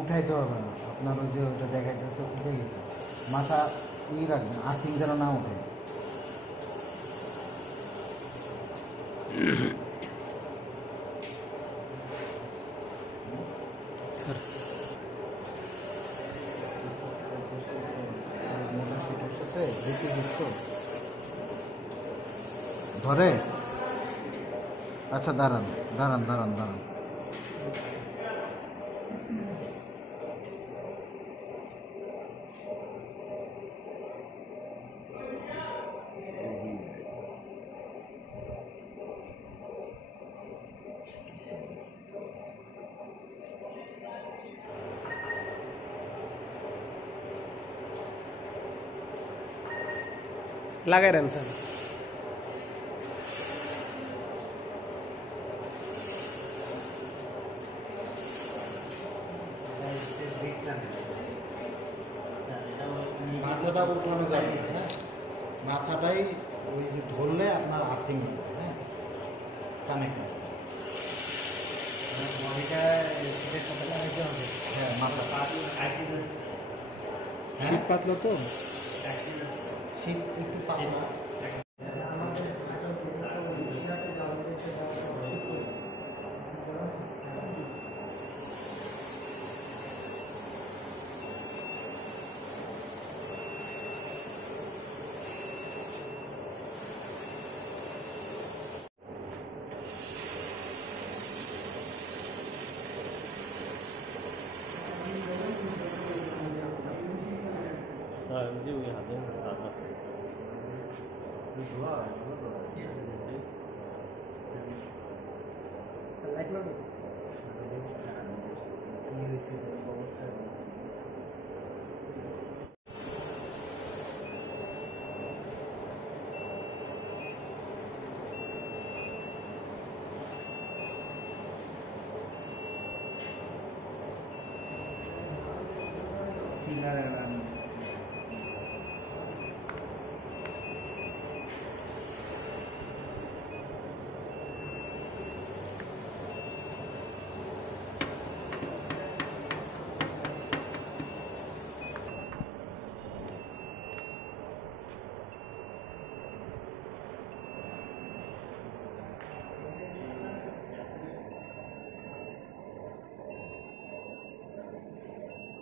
উঠাইতে হবে না, আপনার ওই যে ওইটা দেখাইতেছে উঠে গেছে, মাথা রাখবেন, আর্থিং যেন না উঠে। মোটা সেটার সাথে দেখে দিচ্ছ ধরে। আচ্ছা দাঁড়ান দাঁড়ান দাঁড়ান দাঁড়ান, লাগাই রান স্যার। মাথাটা উঠানো যাবে না, হ্যাঁ মাথাটাই ওই যে ধরলে আপনার আর্থিং হবে, হ্যাঁ কানেক্ট হ্যাঁ মাথা শীত পাতলো তো, শীত একটু পাতলা।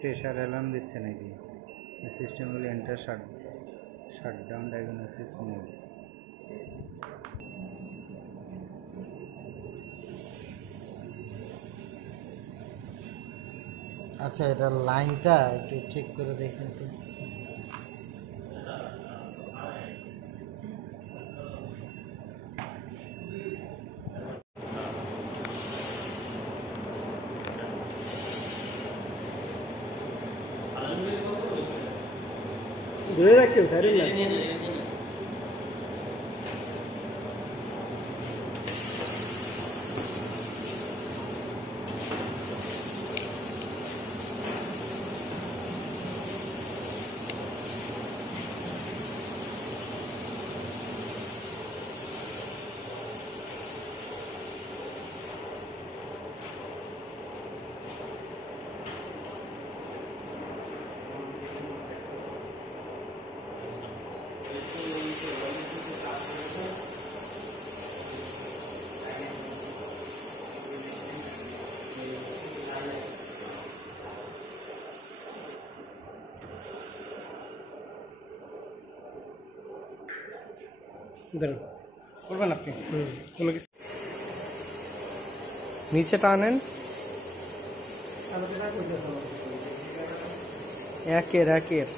প্রেশার অ্যালার্ম দিচ্ছে নাকি? System will enter shutdown diagnosis mode. আচ্ছা এটা লাইনটা একটু চেক করে দেখেন তো। ধরে রাখেন স্যার। ধরুন করবেন আপনি কোনো কিছু নিচে টানেন, একের একের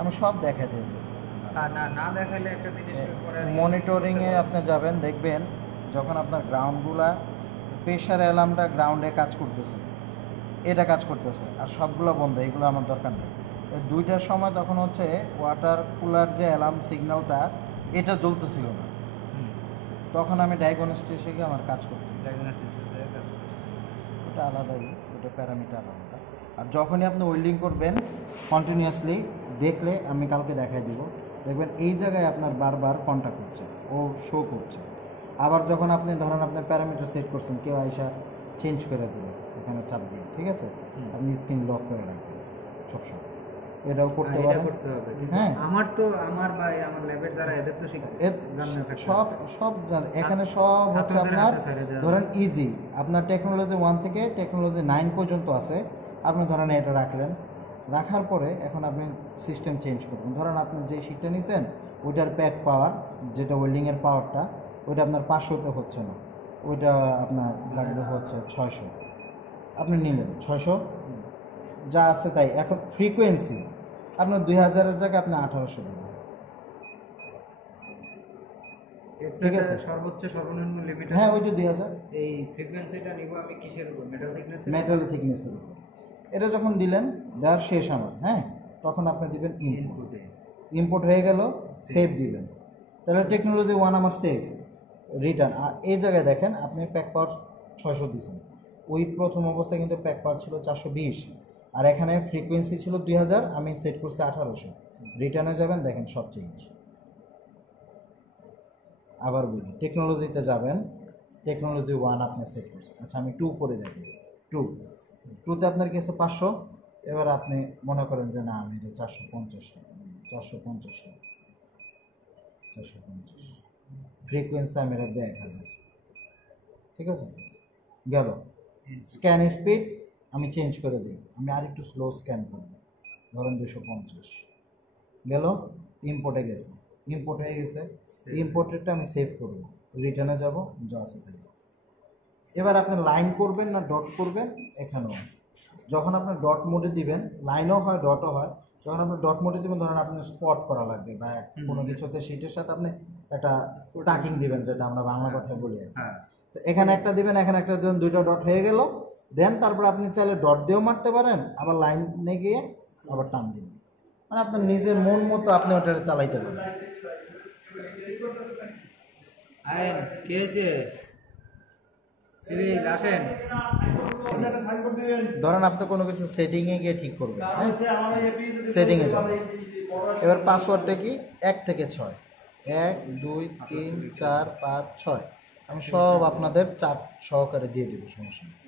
আমি সব দেখা দিই। না দেখালে একটা জিনিস মনিটরিংয়ে আপনি যাবেন, দেখবেন যখন আপনার গ্রাউন্ডগুলা প্রেশার অ্যালার্মটা গ্রাউন্ডে কাজ করতেছে, এটা কাজ করতেছে আর সবগুলো বন্ধ, এগুলো আমার দরকার নেই। এই 2টার সময় তখন হচ্ছে ওয়াটার কুলার যে অ্যালার্ম সিগন্যালটা এটা জ্বলতেছিল না, তখন আমি ডায়াগনস্টিক্সে গিয়ে আমার কাজ করতে ওটা আলাদাই, ওটা প্যারামিটার আলাদা। আর যখনই আপনি ওয়েল্ডিং করবেন কন্টিনিউয়াসলি দেখলে, আমি কালকে দেখাই দিব, দেখবেন এই জায়গায় আপনার বারবার কন্ট্যাক্ট হচ্ছে, ও শো করছে। আবার যখন আপনি ধরেন আপনার প্যারামিটার সেট করছেন, কেউ আইসা চেঞ্জ করে দিল এখানে চাপ দিয়ে, ঠিক আছে, আপনি স্ক্রিন লক করে রাখবেন সবসময়, এটাও করতে পারেন। হ্যাঁ, আমার ভাই আমার ল্যাবের দ্বারা এদের তো সব সব এখানে সব হচ্ছে আপনার ধরেন ইজি। আপনার টেকনোলজি 1 থেকে টেকনোলজি 9 পর্যন্ত আছে। আপনি ধরেন এটা রাখলেন, রাখার পরে এখন আপনি সিস্টেম চেঞ্জ করবেন। ধরেন আপনি যে শিটটা নিয়েছেন ওইটার প্যাক পাওয়ার, যেটা ওয়েল্ডিংয়ের পাওয়ারটা, ওইটা আপনার 500তে হচ্ছে না, ওইটা আপনার লাগবে হচ্ছে 600। আপনি নিলেন 600 যা আছে তাই। এখন ফ্রিকোয়েন্সি আপনার 2000-এর জায়গায় আপনি 1800 দেবেন, ঠিক আছে। সর্বোচ্চ সর্বনিম্ন লিমিট হ্যাঁ, ওই যে 2000 এই ফ্রিকোয়েন্সিটা নিব আমি কিসের উপর? Metal thickness. মেটাল থিকনেসের উপর। এটা যখন দিলেন, দেওয়ার শেষ আমার, হ্যাঁ, তখন আপনি দিবেন ইনপুটে। ইম্পোর্ট হয়ে গেল, সেভ দিবেন, তাহলে টেকনোলজি 1 আমার সেভ রিটার্ন। আর এই জায়গায় দেখেন আপনি প্যাক পাওয়ার 600 দিয়েছেন, ওই প্রথম অবস্থায় কিন্তু প্যাক পাওয়ার ছিল 420, আর এখানে ফ্রিকোয়েন্সি ছিল 2000, আমি সেট করছি 1800। রিটার্নে যাবেন, দেখেন সব চেঞ্জ। আবার বলি, টেকনোলজিতে যাবেন, টেকনোলজি 1 আপনি সেট করছেন। আচ্ছা, আমি 2 করে দেখি। 2তে আপনার কাছে 500। এবার আপনি মনে করেন যে না, আমি এটা 450 ফ্রিকোয়েন্সি আমি রাখবো 1000, ঠিক আছে। গেল স্ক্যান স্পিড আমি চেঞ্জ করে দিই, আমি আর একটু স্লো স্ক্যান করব, ধরেন 250। গেল, ইম্পোর্টে গেছে, ইম্পোর্ট হয়ে গেছে, ইম্পোর্টেরটা আমি সেভ করব, রিটার্নে যাব, যা আছে তাই। এবার আপনি লাইন করবেন না ডট করবেন, এখানেও আছে। যখন আপনি ডট মোডে দিবেন, লাইনও হয় ডটও হয়। যখন আপনি ডট মোডে দিবেন, ধরেন আপনি স্পট করা লাগবে বা কোনো কিছুতে শীটের সাথে আপনি একটা টাকিং দিবেন, যেটা আমরা বাংলা কথায় বলি। তো এখানে একটা দিবেন, এখানে একটা দিবেন, 2টা ডট হয়ে গেল। দেন তারপর আপনি চাইলে ডট দিয়েও মারতে পারেন, আবার লাইনে গিয়ে আবার টান দিন, মানে আপনার নিজের মন মতো আপনি ওটা চালাইতে পারেন। কে আছে সিভিল আসেন। ধরেন আপনি কোনো কিছু সেটিংয়ে গিয়ে ঠিক করবেন, সেটিংয়ে যাবেন। এবার পাসওয়ার্ডটা কি? 1 থেকে 6, 1 2 3 4 5 6। আমি সব আপনাদের চার্ট সহকারে দিয়ে দেবো, সমস্যা নেই।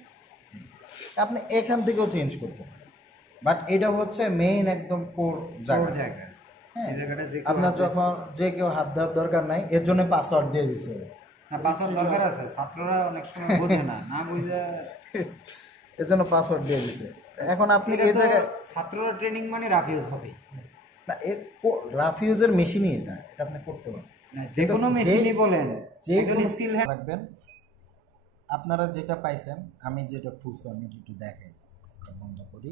আপনি এখান থেকেও চেঞ্জ করতে পারেন, বাট এটা হচ্ছে মেইন একদম কোর জায়গা। হ্যাঁ, আপনার যখন যে কেউ হাত দেওয়ার দরকার নাই, এর জন্য পাসওয়ার্ড দিয়ে দিছে। না, পাসওয়ার্ড দরকার আছে, ছাত্ররা অনেক সময় বোঝে না, না বুঝে এর জন্য পাসওয়ার্ড দিয়ে দিছে। এখন আপনি এই জায়গায় ছাত্ররা ট্রেনিং মানে রাফিউজ হবে না, রাফিউজের মেশিনই এটা আপনি করতে পারেন, যে কোনো মেশিনই বলেন, যে কোনো স্কিল রাখবেন। আপনারা যেটা পাইছেন, আমি যেটা খুলছি আমি একটু দেখাই। বন্ধ করি,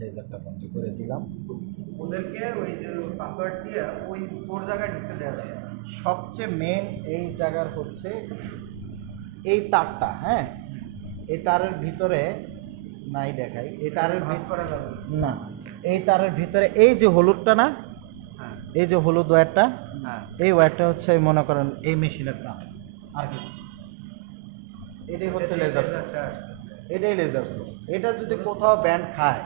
লেজারটা বন্ধ করে দিলাম। ওদেরকে ওই যে পাসওয়ার্ড দিয়ে ওই কোর জায়গায় ঢুকতে দেওয়া যায়। সবচেয়ে মেন এই জায়গার হচ্ছে এই তারটা। হ্যাঁ, এই তারের ভিতরে নাই দেখাই, এই তারের না, এই তারের ভিতরে এই যে হলুদটা না, এই যে হলুদ ওয়্যারটা, এই ওয়্যারটা হচ্ছে মনে করেন এই মেশিনের দাম, আর কিছু। এটাই হচ্ছে লেজার সোর্স, এটাই লেজার সোর্স। এটা যদি কোথাও ব্যান্ড খায়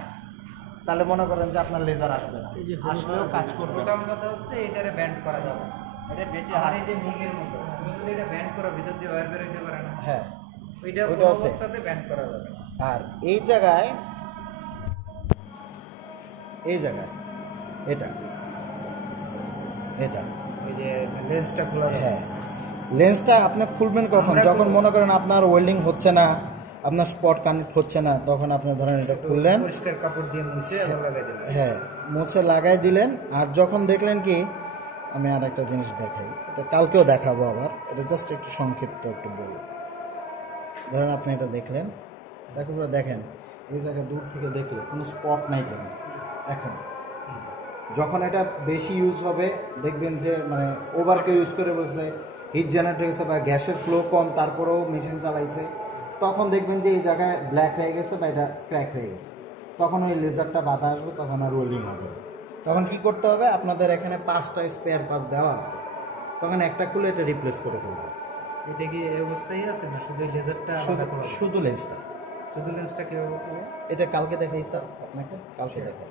তাহলে মনে করেন যে আপনার লেজার আসবে না, আসলেও কাজ করবে। প্রথম কথা হচ্ছে এটারে ব্যান্ড করা যাবে না, এটা বেশি আর এই যে মিগের মতো তুমি যদি এটা ব্যান্ড করো, ভিতর দিয়ে ওয়্যার বের হইতে পারে না। হ্যাঁ, ওইটা কোনো অবস্থাতে ব্যান্ড করা যাবে না। আর এই জায়গায়, এই জায়গায় এটা এটা ওই যে লেন্সটা খোলা যাবে। হ্যাঁ, লেন্সটা আপনি খুলবেন কখন? যখন মনে করেন আপনার ওয়েল্ডিং হচ্ছে না, আপনার স্পট কানেক্ট হচ্ছে না, তখন আপনি ধরেন এটা খুললেন, পরিষ্কার কাপড় দিয়ে মুছে আবার লাগাই দিলেন। হ্যাঁ, মুছে লাগাই দিলেন। আর যখন দেখলেন কি, আমি আর একটা জিনিস দেখাই, এটা কালকেও দেখাবো আবার, এটা জাস্ট একটু সংক্ষিপ্ত একটু বলবো। ধরেন আপনি এটা দেখলেন, দেখো পুরো দেখেন এই জায়গায় দূর থেকে দেখলে কোনো স্পট নাই কেন। এখন যখন এটা বেশি ইউজ হবে, দেখবেন যে মানে ওভারকে ইউজ করে বলছে, হিট জেনারেট হয়ে গেছে বা গ্যাসের ফ্লো কম, তারপরেও মেশিন চালাইছে, তখন দেখবেন যে এই জায়গায় ব্ল্যাক হয়ে গেছে বা এটা ক্র্যাক হয়ে গেছে, তখন ওই লেজারটা বাধা আসবে, তখন আর রোলিং হবে। তখন কি করতে হবে, আপনাদের এখানে 5টা স্পেয়ার পার্টস দেওয়া আছে, তখন একটা খুলে এটা রিপ্লেস করে ফেলবে। এটা কি এই অবস্থায় আছে না শুধু লেজারটা? শুধু লেন্সটা। শুধু লেন্সটা কীভাবে করবো? এটা কালকে দেখাই স্যার আপনাকে, কালকে দেখাই।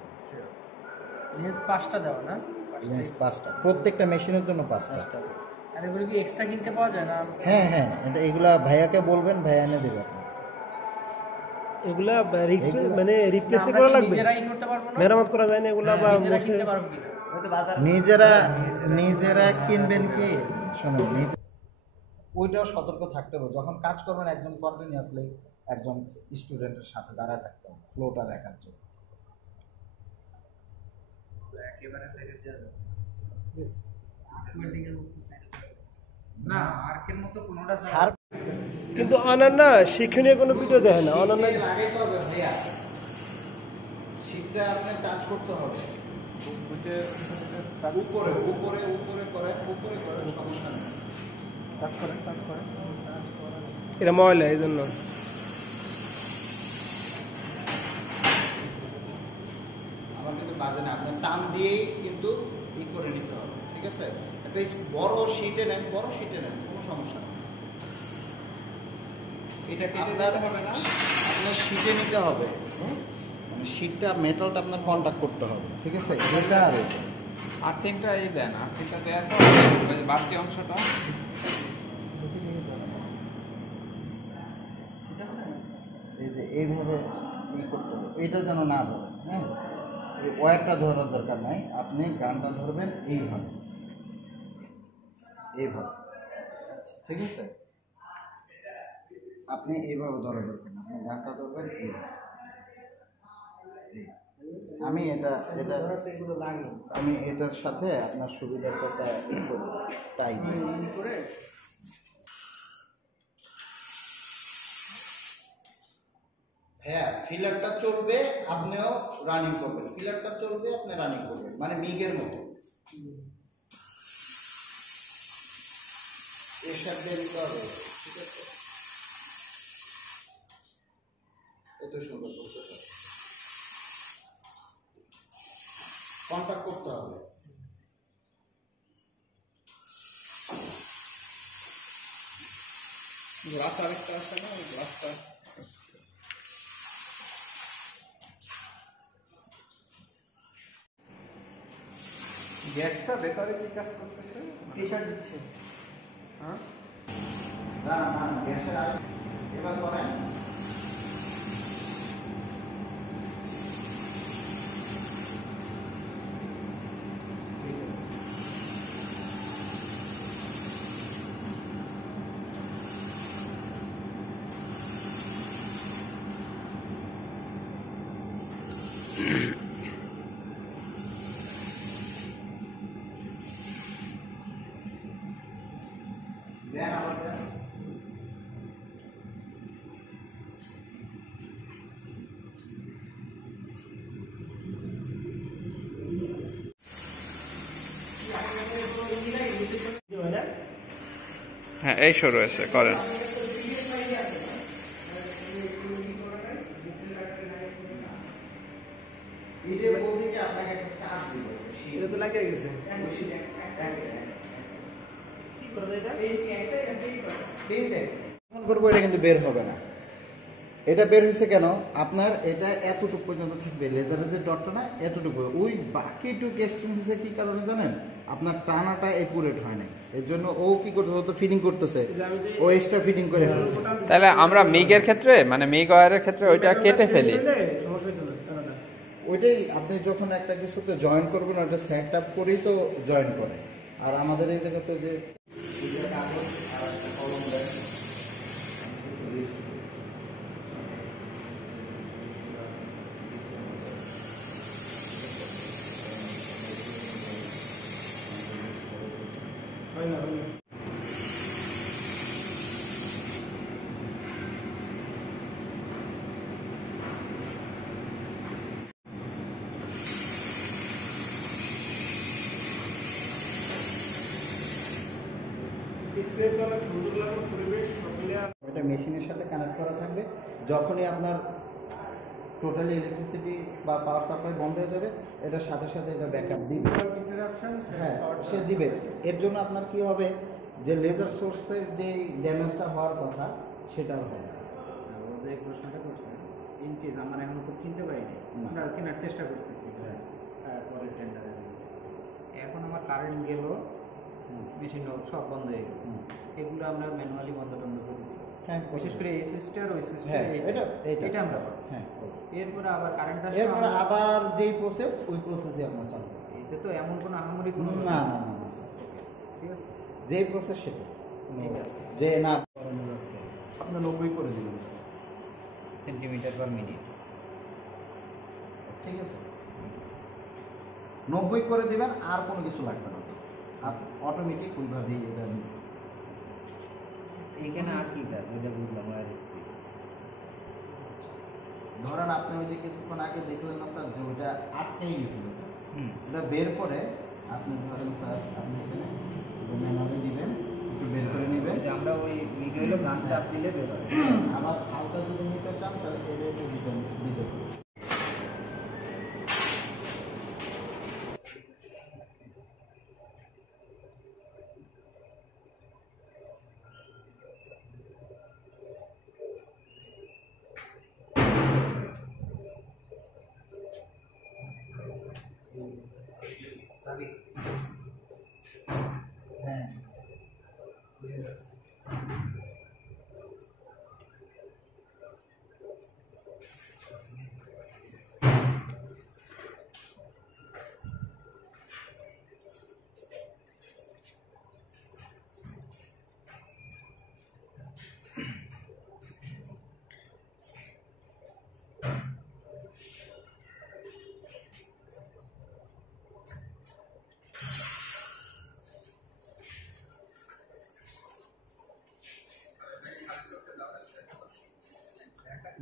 লেন্স 5টা দেওয়া না? লেন্স 5টা, প্রত্যেকটা মেশিনের জন্য 5টা। আর এগুলো কি এক্সট্রা কিনতে পাওয়া যায় না? হ্যাঁ হ্যাঁ, এটা এগুলা ভাইয়াকে বলবেন, ভাইয়া এনে দেবে আপনার। এগুলা মানে রিপ্লেস করা লাগবে, নিজেরাই করতে পারবো না, মেরামত করা যায় না এগুলা, বা নিজেরা কিনতে পারবো কিনা? নিজেরা কিনবেন কি, শুনুন, ওইটাও সতর্ক থাকতে হবে। যখন কাজ করবেন একজন কন্টিনিউয়াসলি একজন স্টুডেন্টের সাথে দাঁড়ায় থাকতে হবে ফ্লোটা দেখার জন্য। একেবারে সাইডে যাবে না, আর্কের মতো কোনোটা আর কিন্তু অনন্য শিক্ষণীয় কোনো ভিডিও দেখে না। অনন্য লাগাইতে হবে ভাইয়া, শীটটা আপনি টাচ করতে হবে উপরে উপরে উপরে করে, উপরে করে, সমস্যা নেই। কাজ করে এটা ময়লা, এই জন্য আমার কিন্তু বাজে না, আপনার টান দিয়েই কিন্তু ই করে নিতে হবে, ঠিক আছে? একটা বড় শীটে নেন, বড় শীটে নেন, কোনো সমস্যা নেই। এটা কেটে দিতে হবে না, আপনার শীটে নিতে হবে, মানে শীটটা মেটালটা আপনার কন্টাক্ট করতে হবে, ঠিক আছে? এটা আর এটা আর্থিংটা এই দেন, আর্থিংটা দেওয়ার পর বাড়তি অংশটা ঠিক আছে, এই যে এইভাবে ই করতে হবে, এইটা যেন না ধরে। হ্যাঁ, এই ওয়্যারটা ধরার দরকার নাই, আপনি গানটা ধরবেন এইভাবে, এইভাবে, ঠিক আছে? আপনি এইভাবে ধরা দরকার না, আপনি গানটা ধরবেন এইভাবে। আমি আমি এটার সাথে আপনার সুবিধাটা টাই করে হ্যাঁ, ফিলারটা চলবে, আপনিও রানিং করবেন, ফিলারটা চলবে, আপনি রানিং করবেন, মানে মিগের মতো। এর সাথে দিতে হবে, ঠিক আছে? এত সুন্দর করছে, কন্টাক্ট করতে হবে। গ্লাস আরেকটা আছে না, গ্লাসটা গ্যাসটা ভেতরে কি কাজ করতেছে? প্রেশার দিচ্ছে। হ্যাঁ, না না না, গ্যাসের এবার করেন। দেন আবার দেন। হ্যাঁ, এই শুরু হয়েছে, করেন। এটার বলতে কি আপনাকে একটা চার্জ দিবে, এটা তো লাগিয়ে গেছে। কি করে এটা? ফোন করবো, এটা কিন্তু বের হবে না। এটা বের হয়েছে কেন, আপনার এটা এতটুকু পর্যন্ত থাকবে, লেজারের যে ডটটা না এতটুকু, ওই বাকিটুকু টেস্টিং হয়েছে কি কারণে জানেন, আপনার টানাটা একুরেট হয় নাই, এর জন্য ও কি করতেছে, ও তো ফিটিং করতেছে, ও এক্সট্রা ফিটিং করে ফেলছে। তাহলে আমরা মিগের ক্ষেত্রে, মানে মিগ ওয়্যারের ক্ষেত্রে ওইটা কেটে ফেলি। সমস্যা হইতো না। ওইটাই আপনি যখন একটা কিছুতে জয়েন করবেন, ওটা স্যাক্ট আপ করেই তো জয়েন করে। আর আমাদের এই জায়গাতে যে কাগজ আর একটা কলম দেয়, হয় না। এটা মেশিনের সাথে কানেক্ট করা থাকবে। যখনই আপনার টোটালি ইলেকট্রিসিটি বা পাওয়ার সাপ্লাই বন্ধ হয়ে যাবে, এটার সাথে সাথে এটা ব্যাকআপ দিবে। ইন্টারাপশন হ্যাঁ, সে দিবে। এর জন্য আপনার কি হবে, যে লেজার সোর্সের যে ড্যামেজটা হওয়ার কথা সেটা আর হবে না। ও যে প্রশ্নটা করছে, ইন কেস আমরা এখন তো কিনতে পারিনি, আমরা কেনার চেষ্টা করতেছি পরের টেন্ডারে। এখন আমার কারেন্ট গেল, মেশিন সব বন্ধ হয়ে গেল, এগুলো আমরা ম্যানুয়ালি বন্ধ টন্ধ করি। হ্যাঁ, বিশেষ করে এই সুইচটা আর ওই সুইচটা, হ্যাঁ, এটা আমরা পাবো। হ্যাঁ, এরপরে আবার কারেন্ট এরপরে আবার যেই প্রসেস, ওই প্রসেসই আপনার চালু করতে হবে। এতে তো এমন কোনো আহামরি কোনো না না না না স্যার, ঠিক আছে, যেই প্রসেস সেটা ঠিক আছে। যে না করানো যাচ্ছে, আপনি 90 করে দিবেন স্যার, সেন্টিমিটার পার মিনিট, ঠিক আছে? 90 করে দিবেন, আর কোনো কিছু লাগবে না স্যার, অটোমেটিক ওইভাবেই এটা নিবে। এখানে আর কি কাজ, ওইটা বুঝলাম, ওয়ার স্পিড। ধরেন আপনি ওই যে কিছুক্ষণ আগে দেখলেন না স্যার, যে ওইটা আটকেই গেছিল, এটা বের করে আপনি ধরেন স্যার, আপনি এখানে ম্যানুয়ালি দিবেন, একটু বের করে নেবেন। যে আমরা ওই মিগেলো গান চাপ দিলে বের হয়। আবার হালকা যদি নিতে চান তাহলে এটা একটু দিতে হবে। হ্যাঁ,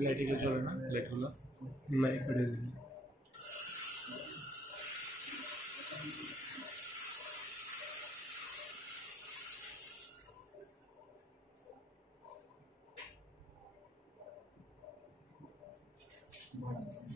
লাইটগুলো জ্বলে না, লাইটগুলো নাই করে দিন। ভালো আছে।